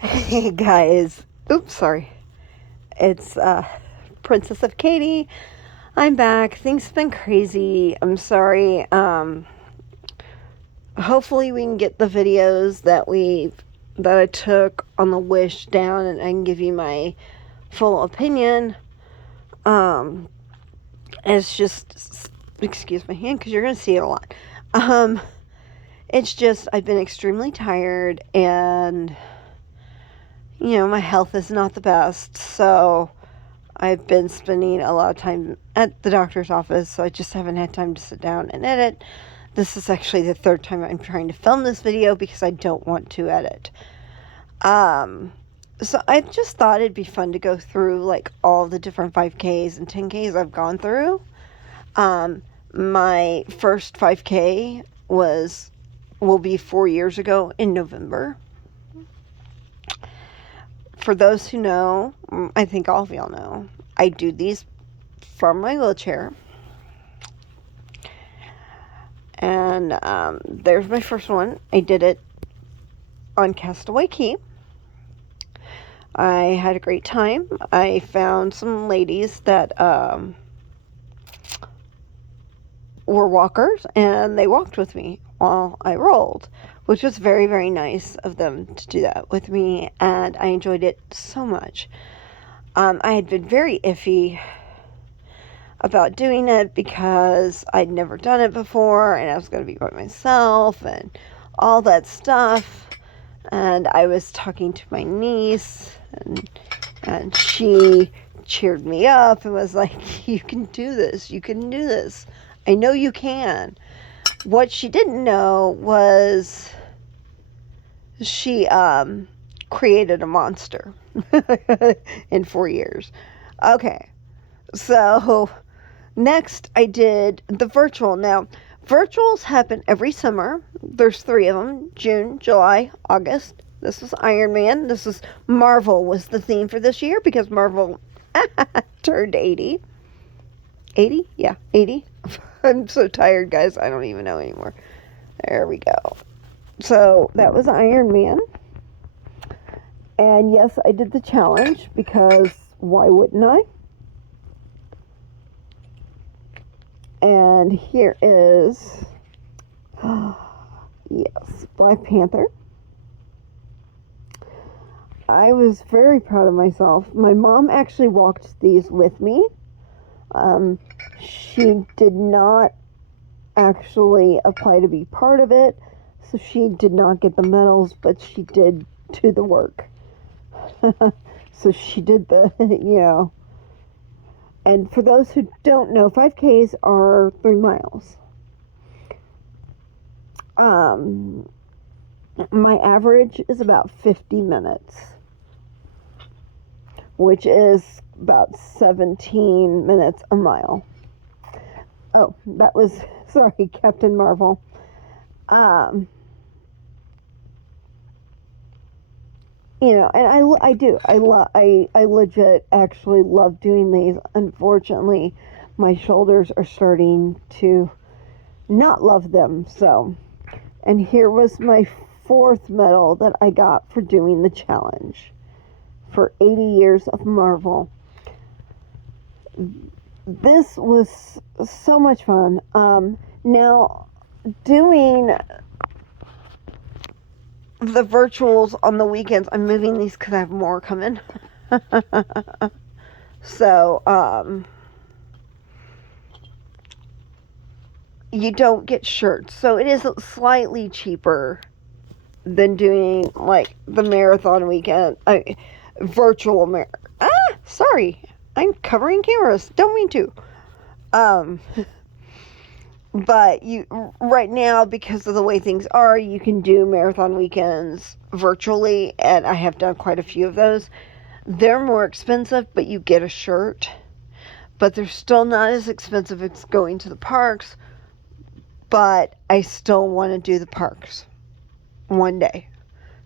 Hey guys. Oops, sorry. It's Princess of Katie. I'm back. Things have been crazy. I'm sorry. Hopefully we can get the videos that I took on the Wish down and I can give you my full opinion. Um it's just excuse my hand because you're going to see it a lot. Um it's just I've been extremely tired and my health is not the best. So I've been spending a lot of time at the doctor's office, so I just haven't had time to sit down and edit. This is actually the third time I'm trying to film this video because I don't want to edit. Um, so I just thought it'd be fun to go through like all the different 5Ks and 10Ks I've gone through. My first 5K will be 4 years ago in November. For those who know, I think all of y'all know, I do these from my wheelchair. And there's my first one. I did it on Castaway Cay. I had a great time. I found some ladies that were walkers, and they walked with me while I rolled, which was very, very nice of them to do that with me, and I enjoyed it so much. I had been very iffy about doing it because I'd never done it before, and I was going to be by myself, and all that stuff. And I was talking to my niece, and she cheered me up and was like, "You can do this. You can do this. I know you can." What she didn't know was she created a monster in 4 years. Okay, so next I did the virtual. Now, virtuals happen every summer. There's 3 of them: June, July, August. This was Iron Man. This is Marvel was the theme for this year because Marvel turned 80. 80? Yeah, 80. I'm so tired, guys. I don't even know anymore. There we go. So that was Iron Man. And yes, I did the challenge because why wouldn't I? And here is, yes, Black Panther. I was very proud of myself. My mom actually walked these with me. She did not actually apply to be part of it, so she did not get the medals, but she did do the work. So she did the. And for those who don't know, 5Ks are 3 miles. My average is about 50 minutes, which is about 17 minutes a mile. Oh, that was, sorry, Captain Marvel. And I do. I legit actually love doing these. Unfortunately, my shoulders are starting to not love them. So, and here was my 4th medal that I got for doing the challenge for 80 years of Marvel. This was so much fun. Now, doing the virtuals on the weekends, I'm moving these because I have more coming. So, you don't get shirts. So it is slightly cheaper than doing like the marathon weekend. Virtual sorry. I'm covering cameras. Don't mean to. But right now, because of the way things are, you can do marathon weekends virtually, and I have done quite a few of those. They're more expensive, but you get a shirt. But they're still not as expensive as going to the parks. But I still want to do the parks one day.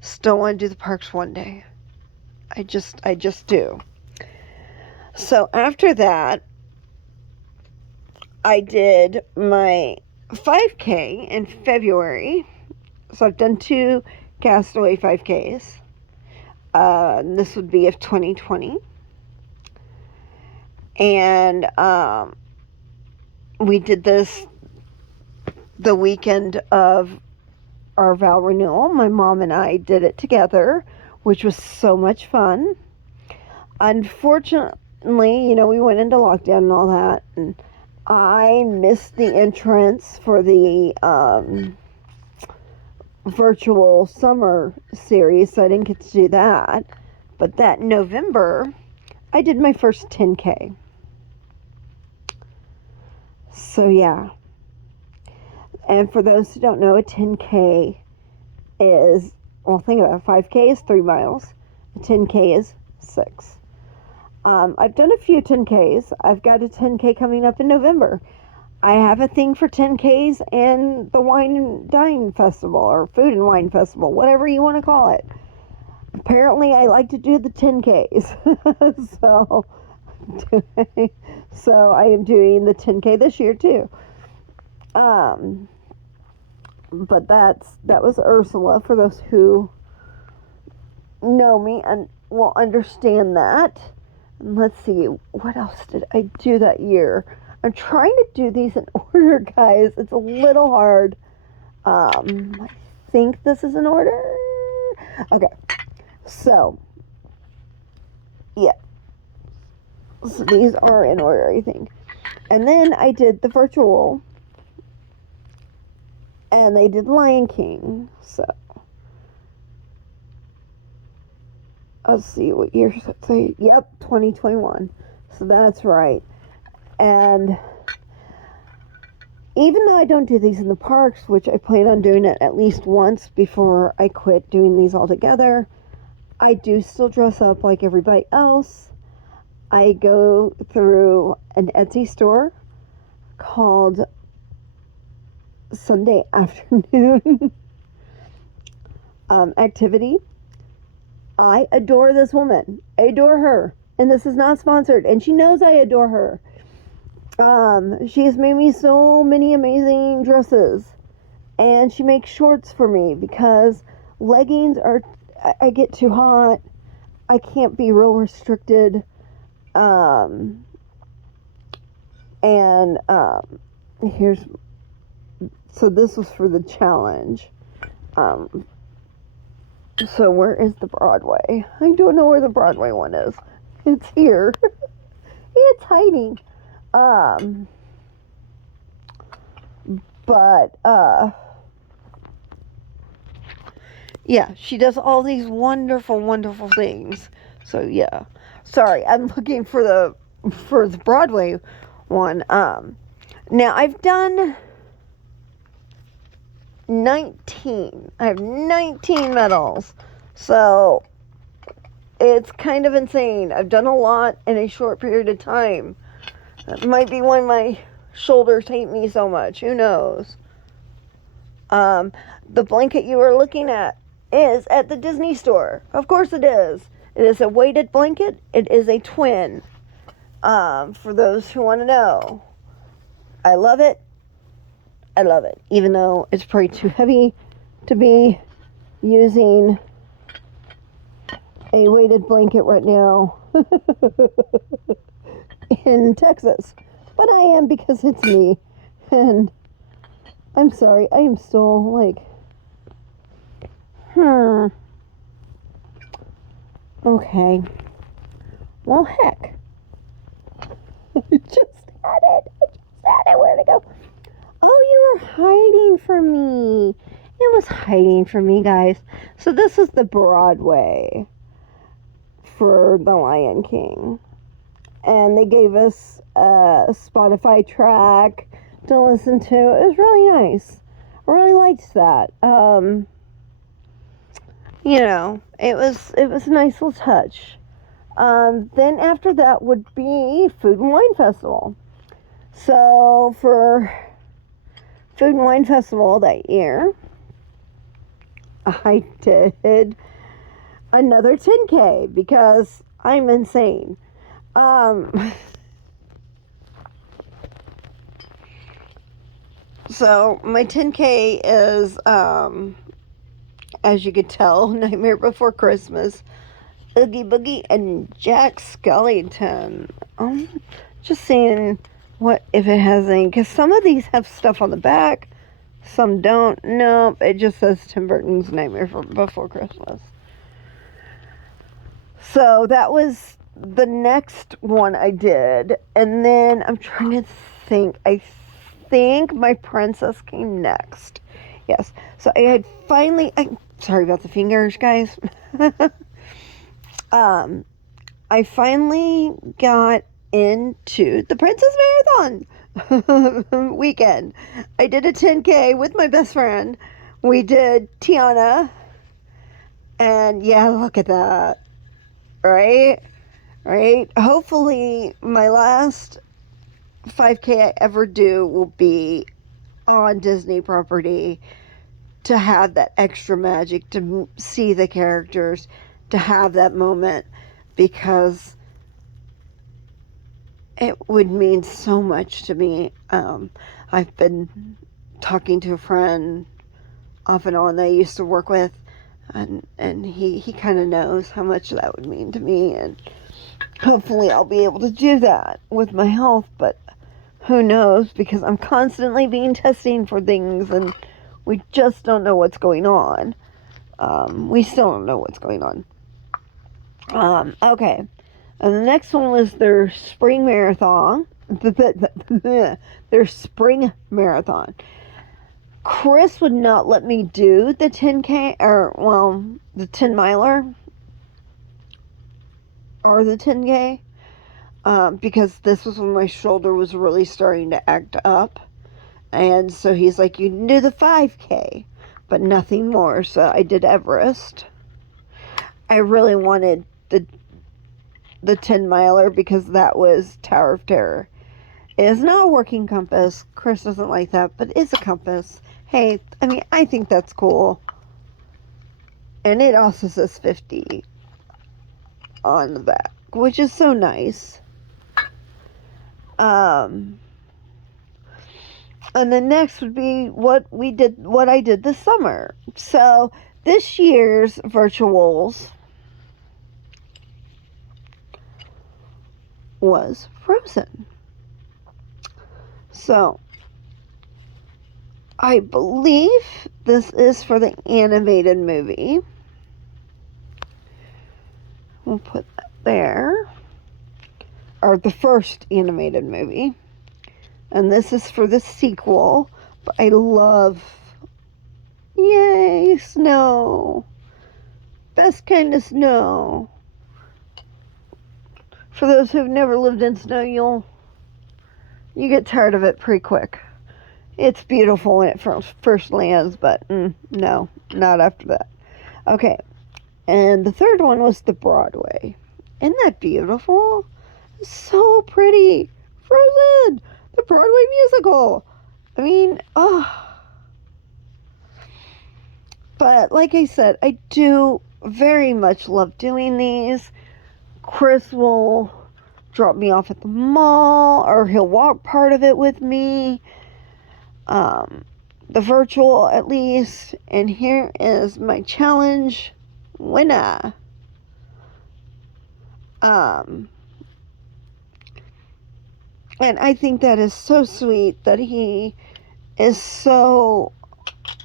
Still want to do the parks one day. I just do. So after that, I did my 5K in February. So I've done 2 Castaway 5Ks. This would be of 2020. And we did this the weekend of our vow renewal. My mom and I did it together, which was so much fun. Unfortunately, we went into lockdown and all that, and I missed the entrance for the virtual summer series, so I didn't get to do that. But that November, I did my first 10K. So yeah. And for those who don't know, a 10K is, well, think about it, 5K is 3 miles, a 10K is 6. I've done a few 10Ks. I've got a 10K coming up in November. I have a thing for 10Ks and the Wine and Dine Festival, or Food and Wine Festival, whatever you want to call it. Apparently, I like to do the 10Ks. So I am doing the 10K this year too. But that was Ursula, for those who know me and will understand that. And let's see, what else did I do that year? I'm trying to do these in order, guys. It's a little hard. I think this is in order. Okay. So, yeah. So these are in order, I think. And then I did the virtual. And they did Lion King. So, let's see what year should I say. Yep, 2021. So that's right. And even though I don't do these in the parks, which I plan on doing it at least once before I quit doing these altogether, I do still dress up like everybody else. I go through an Etsy store called Sunday Afternoon Activity. I adore this woman. I adore her. And this is not sponsored. And she knows I adore her. She has made me so many amazing dresses. And she makes shorts for me because leggings I get too hot. I can't be real restricted. So this was for the challenge. So where is the Broadway? I don't know where the Broadway one is. It's here. It's hiding. Yeah, she does all these wonderful, wonderful things. So yeah. Sorry, I'm looking for the Broadway one. Now I've done 19. I have 19 medals. So it's kind of insane. I've done a lot in a short period of time. That might be why my shoulders hate me so much. Who knows? The blanket you are looking at is at the Disney store. Of course it is. It is a weighted blanket. It is a twin. For those who want to know. I love it. I love it. Even though it's probably too heavy to be using a weighted blanket right now in Texas. But I am, because it's me. And I'm sorry, I am still like, okay. Well, heck. I just had it. Where'd it go? Oh, you were hiding from me. It was hiding from me, guys. So this is the Broadway for The Lion King. And they gave us a Spotify track to listen to. It was really nice. I really liked that. It was a nice little touch. Then after that would be Food and Wine Festival. So for Food and Wine Festival that year, I did another 10K because I'm insane. So my 10K is, as you could tell, Nightmare Before Christmas. Oogie Boogie and Jack Skellington. Just seeing what if it has any, because some of these have stuff on the back, some don't. Nope, it just says Tim Burton's Nightmare Before Christmas. So that was the next one I did, and then I'm trying to think. I think My Princess came next. Yes. So I had finally. Sorry about the fingers, guys. I finally got into the Princess Marathon weekend. I did a 10K with my best friend. We did Tiana, and yeah, look at that. Right? Right? Hopefully, my last 5K I ever do will be on Disney property, to have that extra magic, to see the characters, to have that moment, because it would mean so much to me. I've been talking to a friend off and on that I used to work with, and he kind of knows how much that would mean to me, and hopefully I'll be able to do that with my health, but who knows, because I'm constantly being tested for things, and we just don't know what's going on. We still don't know what's going on. Okay. And the next one was their spring marathon. Their spring marathon. Chris would not let me do the 10K, or, well, the 10 miler, or the 10K, because this was when my shoulder was really starting to act up. And so he's like, you can do the 5K, but nothing more. So I did Everest. I really wanted the 10 miler because that was Tower of Terror. It is not a working compass. Chris doesn't like that, but it's a compass. Hey, I mean, I think that's cool. And it also says 50 on the back, which is so nice. And the next would be what I did this summer. So this year's virtuals was Frozen. So I believe this is for the animated movie. We'll put that there. Or the first animated movie. And this is for the sequel. But I love... Yay, snow. Best kind of snow. For those who've never lived in snow, you get tired of it pretty quick. It's beautiful when it first lands, but no, not after that. Okay, and the third one was the Broadway. Isn't that beautiful? So pretty. Frozen, the Broadway musical. I mean, But like I said, I do very much love doing these. Chris will drop me off at the mall, or he'll walk part of it with me. The virtual, at least. And here is my challenge winner. And I think that is so sweet that he is so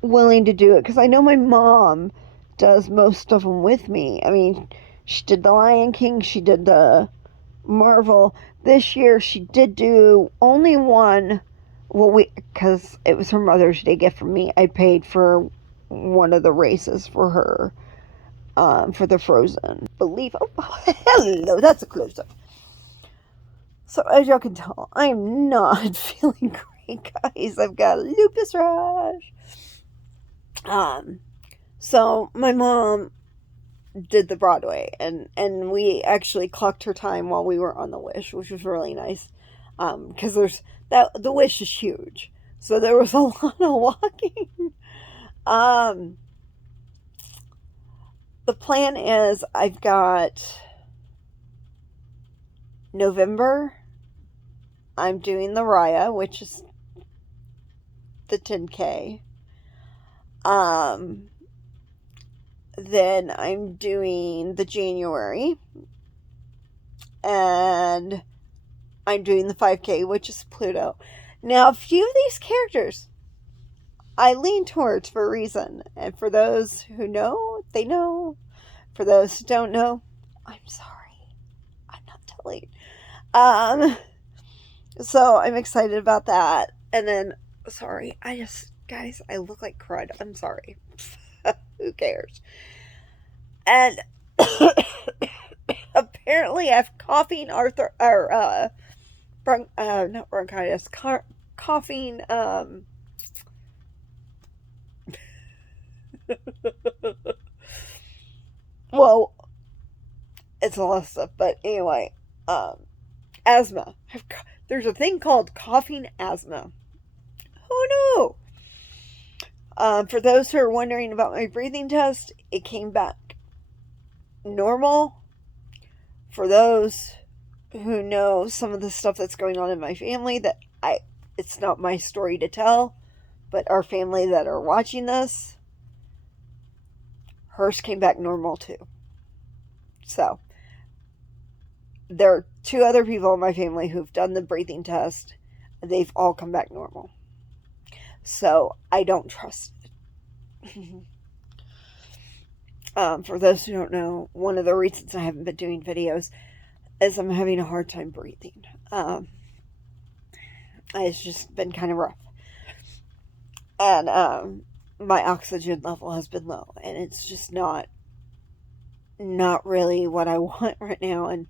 willing to do it, because I know my mom does most of them with me. I mean, she did the Lion King, she did the Marvel. This year she did do only one. Well, because it was her Mother's Day gift from me, I paid for one of the races for her, for the Frozen. Hello, that's a close-up. So as y'all can tell, I'm not feeling great, guys. I've got a lupus rash. So my mom did the Broadway, and we actually clocked her time while we were on the Wish, which was really nice. Because the Wish is huge, so there was a lot of walking. The plan is I've got November. I'm doing the Raya, which is the 10K. then I'm doing the January, and I'm doing the 5K, which is Pluto. Now, a few of these characters I lean towards for a reason, and for those who know, they know. For those who don't know, I'm sorry. I'm not telling. Um, so I'm excited about that. And then, sorry, guys, I look like crud. I'm sorry. Who cares? And apparently, I have coughing, not bronchitis, coughing, well, it's a lot of stuff, but anyway, asthma. There's a thing called coughing asthma. Who knew? For those who are wondering about my breathing test, it came back normal. For those who know some of the stuff that's going on in my family, it's not my story to tell, but our family that are watching this, hers came back normal too. So there are two other people in my family who've done the breathing test. They've all come back normal. So I don't trust it. For those who don't know, one of the reasons I haven't been doing videos is I'm having a hard time breathing. It's just been kind of rough. And my oxygen level has been low, and it's just not really what I want right now. And